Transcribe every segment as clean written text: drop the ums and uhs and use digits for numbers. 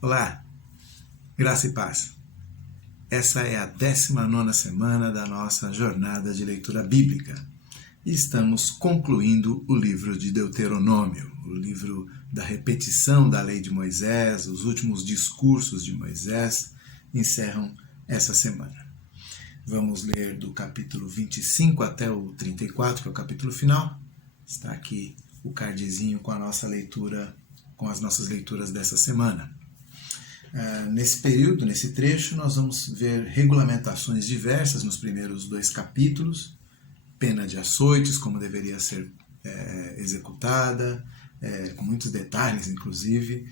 Olá, graça e paz. Essa é a 19ª semana da nossa jornada de leitura bíblica e estamos concluindo o livro de Deuteronômio, o livro da repetição da lei de Moisés, os últimos discursos de Moisés encerram essa semana. Vamos ler do capítulo 25 até o 34, que é o capítulo final. Está aqui o cardzinho com a nossa leitura, com as nossas leituras dessa semana. Nesse período, nesse trecho, nós vamos ver regulamentações diversas nos primeiros 2 capítulos, pena de açoites, como deveria ser executada, com muitos detalhes, inclusive,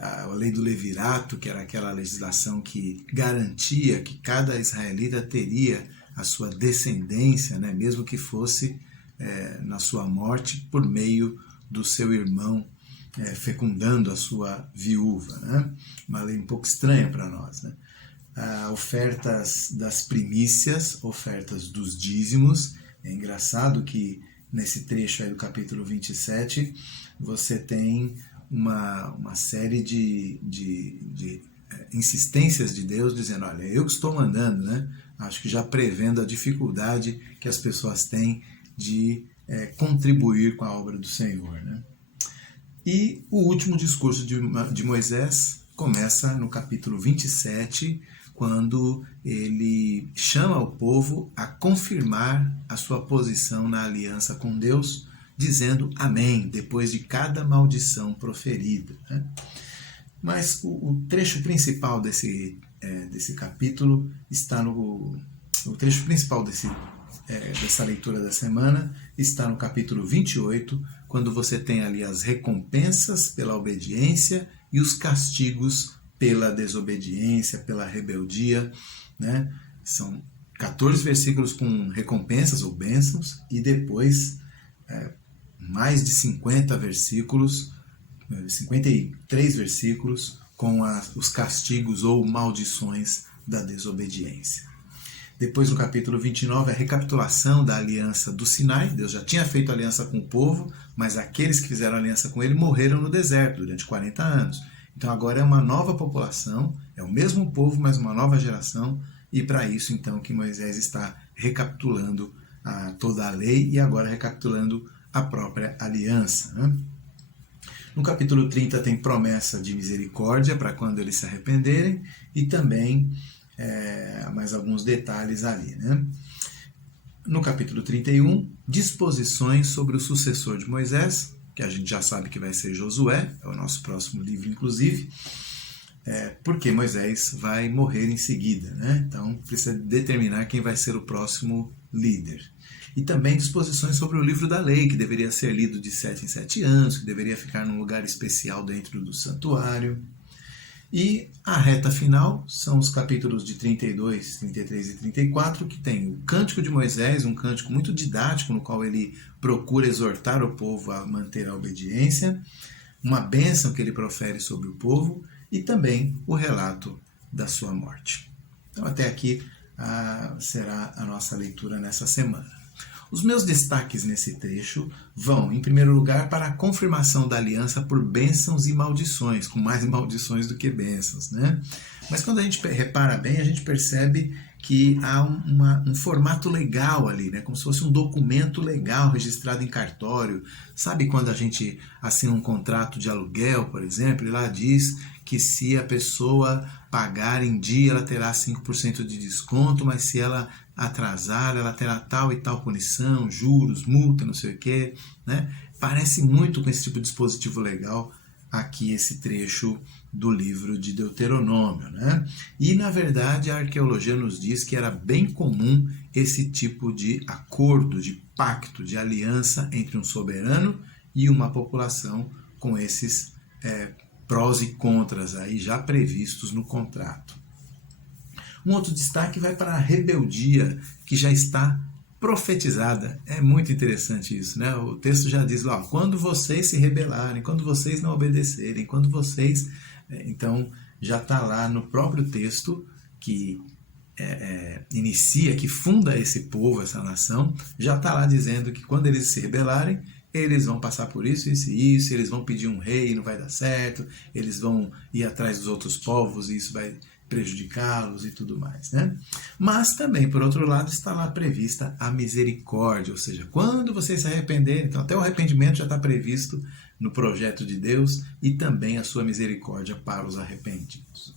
a lei do levirato, que era aquela legislação que garantia que cada israelita teria a sua descendência, né, mesmo que fosse na sua morte, por meio do seu irmão, fecundando a sua viúva, né? Uma lei um pouco estranha para nós, né? Ofertas das primícias, ofertas dos dízimos. É engraçado que nesse trecho aí do capítulo 27 você tem uma série de insistências de Deus dizendo, olha, eu que estou mandando, né? Acho que já prevendo a dificuldade que as pessoas têm de contribuir com a obra do Senhor, né? E o último discurso de Moisés começa no capítulo 27, quando ele chama o povo a confirmar a sua posição na aliança com Deus, dizendo amém, depois de cada maldição proferida, né? Mas o trecho principal desse capítulo está no... O trecho principal dessa leitura da semana está no capítulo 28, quando você tem ali as recompensas pela obediência e os castigos pela desobediência, pela rebeldia, né? São 14 versículos com recompensas ou bênçãos e depois mais de 50 versículos, 53 versículos com os castigos ou maldições da desobediência. Depois, no capítulo 29, a recapitulação da aliança do Sinai. Deus já tinha feito aliança com o povo, mas aqueles que fizeram aliança com ele morreram no deserto durante 40 anos. Então agora é uma nova população, é o mesmo povo, mas uma nova geração, e para isso então que Moisés está recapitulando toda a lei e agora recapitulando a própria aliança, né? No capítulo 30 tem promessa de misericórdia para quando eles se arrependerem e também mais alguns detalhes ali, né? No capítulo 31, disposições sobre o sucessor de Moisés, que a gente já sabe que vai ser Josué, é o nosso próximo livro, inclusive, porque Moisés vai morrer em seguida, né? Então precisa determinar quem vai ser o próximo líder. E também disposições sobre o livro da lei, que deveria ser lido de 7 em 7 anos, que deveria ficar num lugar especial dentro do santuário. E a reta final são os capítulos de 32, 33 e 34, que tem o Cântico de Moisés, um cântico muito didático, no qual ele procura exortar o povo a manter a obediência, uma bênção que ele profere sobre o povo e também o relato da sua morte. Então até aqui será a nossa leitura nessa semana. Os meus destaques nesse trecho vão, em primeiro lugar, para a confirmação da aliança por bênçãos e maldições, com mais maldições do que bênçãos, né? Mas quando a gente repara bem, a gente percebe que há um formato legal ali, né? Como se fosse um documento legal registrado em cartório. Sabe quando a gente assina um contrato de aluguel, por exemplo, e lá diz que se a pessoa pagar em dia, ela terá 5% de desconto, mas se ela atrasar, ela terá tal e tal punição, juros, multa, não sei o quê, né? Parece muito com esse tipo de dispositivo legal aqui esse trecho do livro de Deuteronômio, né? E, na verdade, a arqueologia nos diz que era bem comum esse tipo de acordo, de pacto, de aliança entre um soberano e uma população com esses prós e contras aí já previstos no contrato. Um outro destaque vai para a rebeldia, que já está profetizada. É muito interessante isso, né? O texto já diz lá, quando vocês se rebelarem, quando vocês não obedecerem, quando vocês... Então, já está lá no próprio texto que inicia, que funda esse povo, essa nação, já está lá dizendo que quando eles se rebelarem, eles vão passar por isso e isso, eles vão pedir um rei e não vai dar certo, eles vão ir atrás dos outros povos e isso vai prejudicá-los e tudo mais, né? Mas também, por outro lado, está lá prevista a misericórdia, ou seja, quando vocês se arrependerem, então até o arrependimento já está previsto no projeto de Deus e também a sua misericórdia para os arrependidos.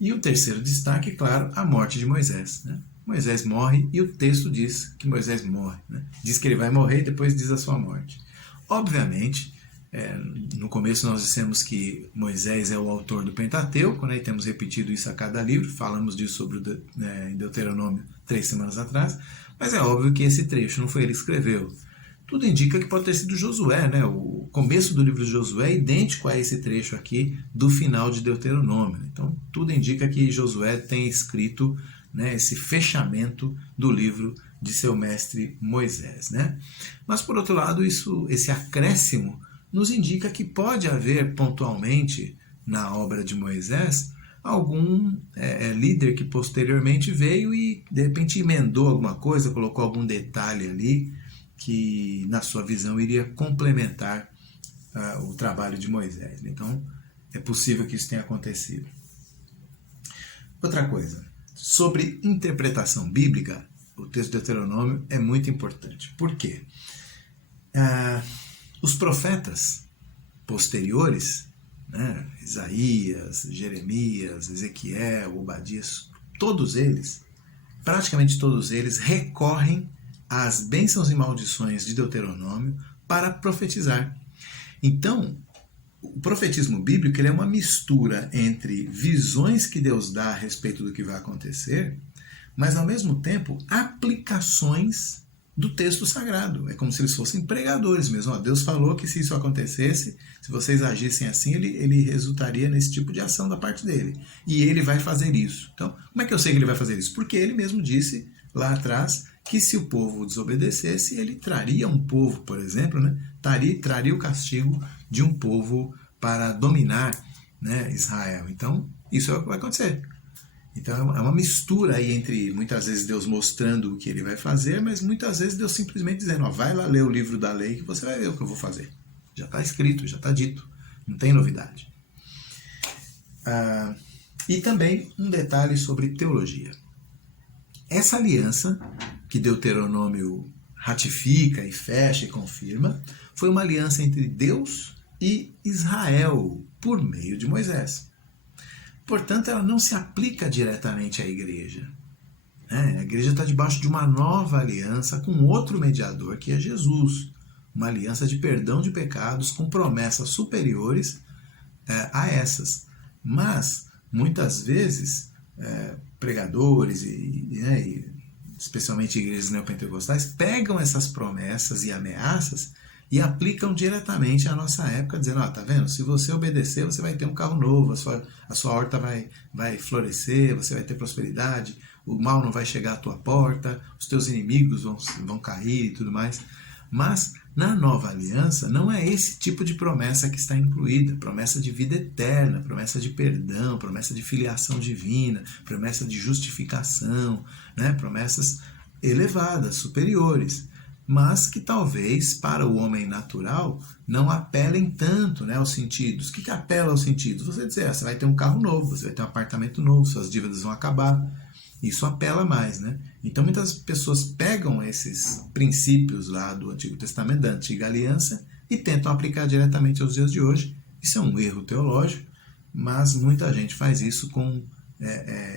E o terceiro destaque, claro, a morte de Moisés, né? Moisés morre e o texto diz que Moisés morre, né? Diz que ele vai morrer e depois diz a sua morte. Obviamente, no começo nós dissemos que Moisés é o autor do Pentateuco, né? E temos repetido isso a cada livro, falamos disso em Deuteronômio 3 semanas atrás, mas é óbvio que esse trecho não foi ele que escreveu. Tudo indica que pode ter sido Josué, né? O começo do livro de Josué é idêntico a esse trecho aqui do final de Deuteronômio. Então, tudo indica que Josué tem escrito, né, esse fechamento do livro de seu mestre Moisés, né? Mas, por outro lado, esse acréscimo nos indica que pode haver pontualmente na obra de Moisés algum líder que posteriormente veio e de repente emendou alguma coisa, colocou algum detalhe ali que na sua visão iria complementar o trabalho de Moisés. Então é possível que isso tenha acontecido. Outra coisa, sobre interpretação bíblica, o texto de Deuteronômio é muito importante. Por quê? Os profetas posteriores, né, Isaías, Jeremias, Ezequiel, Obadias, todos eles, praticamente todos eles, recorrem às bênçãos e maldições de Deuteronômio para profetizar. Então, o profetismo bíblico ele é uma mistura entre visões que Deus dá a respeito do que vai acontecer, mas ao mesmo tempo aplicações do texto sagrado. É como se eles fossem pregadores mesmo. Deus falou que se isso acontecesse, se vocês agissem assim, ele resultaria nesse tipo de ação da parte dele. E ele vai fazer isso. Então, como é que eu sei que ele vai fazer isso? Porque ele mesmo disse lá atrás que se o povo desobedecesse, ele traria um povo, por exemplo, né? Traria o castigo de um povo para dominar, né, Israel. Então, isso é o que vai acontecer. Então é uma mistura aí entre muitas vezes Deus mostrando o que ele vai fazer, mas muitas vezes Deus simplesmente dizendo, vai lá ler o livro da lei que você vai ver o que eu vou fazer. Já está escrito, já está dito, não tem novidade. E também um detalhe sobre teologia. Essa aliança que Deuteronômio ratifica e fecha e confirma foi uma aliança entre Deus e Israel por meio de Moisés. Portanto, ela não se aplica diretamente à igreja. A igreja está debaixo de uma nova aliança com outro mediador, que é Jesus. Uma aliança de perdão de pecados com promessas superiores a essas. Mas, muitas vezes, pregadores e especialmente igrejas neopentecostais pegam essas promessas e ameaças e aplicam diretamente à nossa época, dizendo, tá vendo? Se você obedecer, você vai ter um carro novo, a sua horta vai florescer, você vai ter prosperidade, o mal não vai chegar à tua porta, os teus inimigos vão cair e tudo mais. Mas, na nova aliança, não é esse tipo de promessa que está incluída. Promessa de vida eterna, promessa de perdão, promessa de filiação divina, promessa de justificação, né? Promessas elevadas, superiores, mas que talvez para o homem natural não apelem tanto, né, aos sentidos. O que apela aos sentidos? Você dizer, você vai ter um carro novo, você vai ter um apartamento novo, suas dívidas vão acabar. Isso apela mais, né? Então muitas pessoas pegam esses princípios lá do Antigo Testamento, da Antiga Aliança, e tentam aplicar diretamente aos dias de hoje. Isso é um erro teológico, mas muita gente faz isso com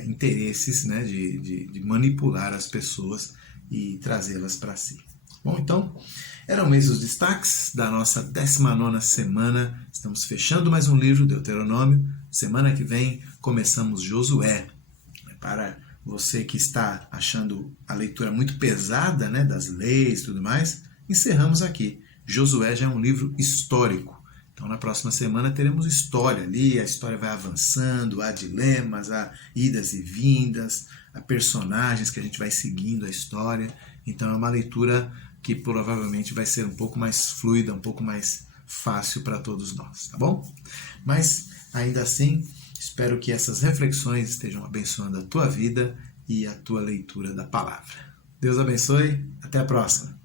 interesses, né, de manipular as pessoas e trazê-las para si. Bom, então, eram esses os destaques da nossa 19ª semana. Estamos fechando mais um livro, Deuteronômio. Semana que vem começamos Josué. Para você que está achando a leitura muito pesada, né, das leis e tudo mais, encerramos aqui. Josué já é um livro histórico. Então, na próxima semana teremos história ali, a história vai avançando, há dilemas, há idas e vindas, há personagens que a gente vai seguindo a história. Então, é uma leitura que provavelmente vai ser um pouco mais fluida, um pouco mais fácil para todos nós, tá bom? Mas, ainda assim, espero que essas reflexões estejam abençoando a tua vida e a tua leitura da palavra. Deus abençoe, até a próxima!